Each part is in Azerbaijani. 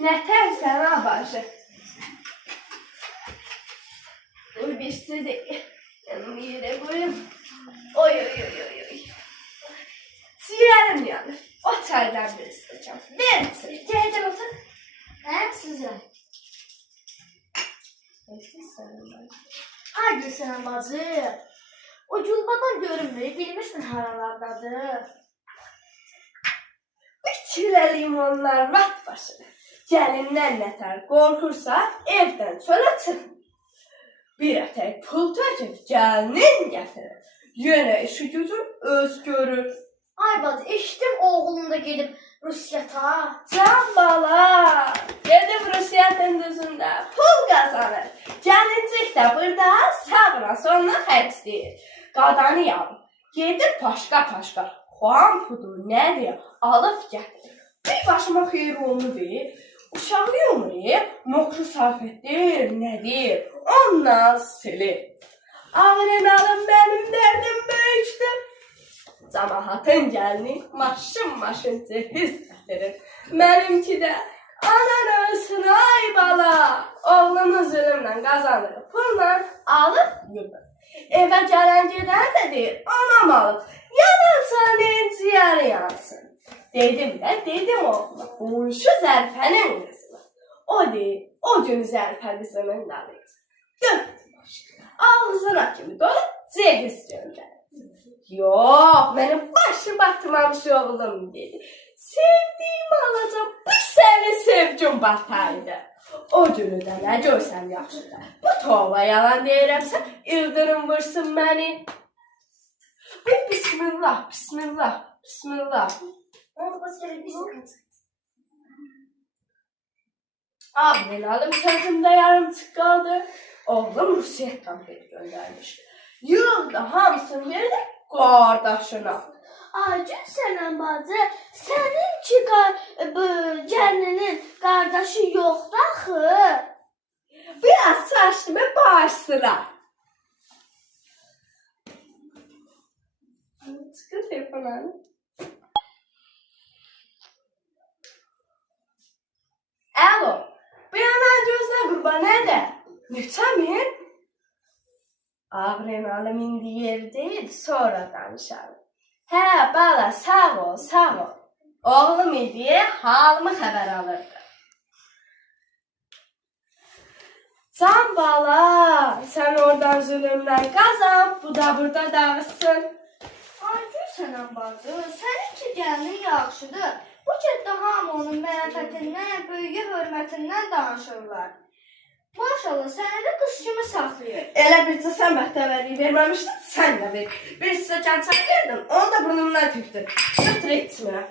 Nətərsən ha bacı? Dur bir sürü yanımı yere koyayım. Oy oy oy oy oy. Ciğerim yanır. O çaydan bir ısıtacağım. Ver misin? Gel otur. Hem size. Haydi sen bacı. O gülbadan görünmüyor. Bilmirsin haralardadır. Çilə limonlar vat başına. Gəlindən nətər qorxursa evdən çölə çıxın. Bir ətək pul töküb gəlinin gətirir. Yenə işi gücü öz görür. Ay bacı eşitdim oğlum da gedib Rusyata. Can bala, gedib Rusiyanın düzündə pul qazanır. Gəlincik də burada sağına sonuna xərcləyir. Qadanı yalım, gedib paşqa-paşqa. Xuan pudu nədir, alıb gətirir. Bir başıma xeyir olmudur. Uşağı yumur, mokru sarf etdir, nədir, ondan silir. Ağrın alım mənim dərdim böyükdür. Camahatın gəlini maşın cehiz gətirir. Mənimki də anan ölsün ay bala. Oğlunu zülümlə qazanır, pulla alıb yumur. Evə gələn gedən də deyir, anam alıb, yanarsan ciğeri yansın. Dedim oğluma, bu şu zərfənin qızı. O deyir, o gün zərfə qızının dalıydı. Döndü başına, ağzına kimi dolu cehiz göndərir. Yox, mənim başım batmamış oğlum dedi. Sevdiyim alaca bu səni sevgim bataydı. O günü də nə görsəm yaxşıdır. Bu tova yalan deyirəmsə, ildırım vursun məni. Bismillah, bismillah, bismillah. Abinin alım sözümdə yarımçıq qaldı. Oğlum Rusiyaya konfet göndərmiş. Yılda hamısını verdi qardaşına. Ay Gülsənən bacı, sənin ki gəlinin qardaşı yoxdur axı. Biraz saçımı bağıştılar. Çıxır telefonlarını. Alo, bu yanan gözlə qurban nədə? Neçəmin? Ağrın alım indi yer deyil, sonra danışalım. Hə, bala, sağ ol, sağ ol. Oğlum idi, halımı xəbər alırdı. Can bala, sən oradan zülümlə qazan, bu da burada dağılsın. Ay Gülsənən bacı, sənin ki gəlinin yaxşıdır. Bu kətdə hamı onun mərəfətindən, böyüyə hörmətindən danışırlar. Maşallah, səni də qız kimi saxlayır. Elə bircə sən bəhtəvərliyi verməmişdin, sən də ver. Bir stəkan çay verdin, onu da burnumdan tökdün. Götür etmirəm.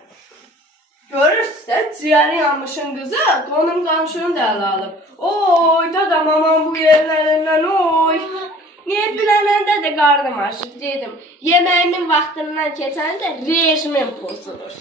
Görürsün, ciyəri yanmışın qızı, donum qanşını da ələ alıb. Oy, dadam aman bu yerlərindən, oy. Niyə bilənəndə də qarnım aşıb dedim. Yeməyimin vaxtından keçəndə rejimim pozulur.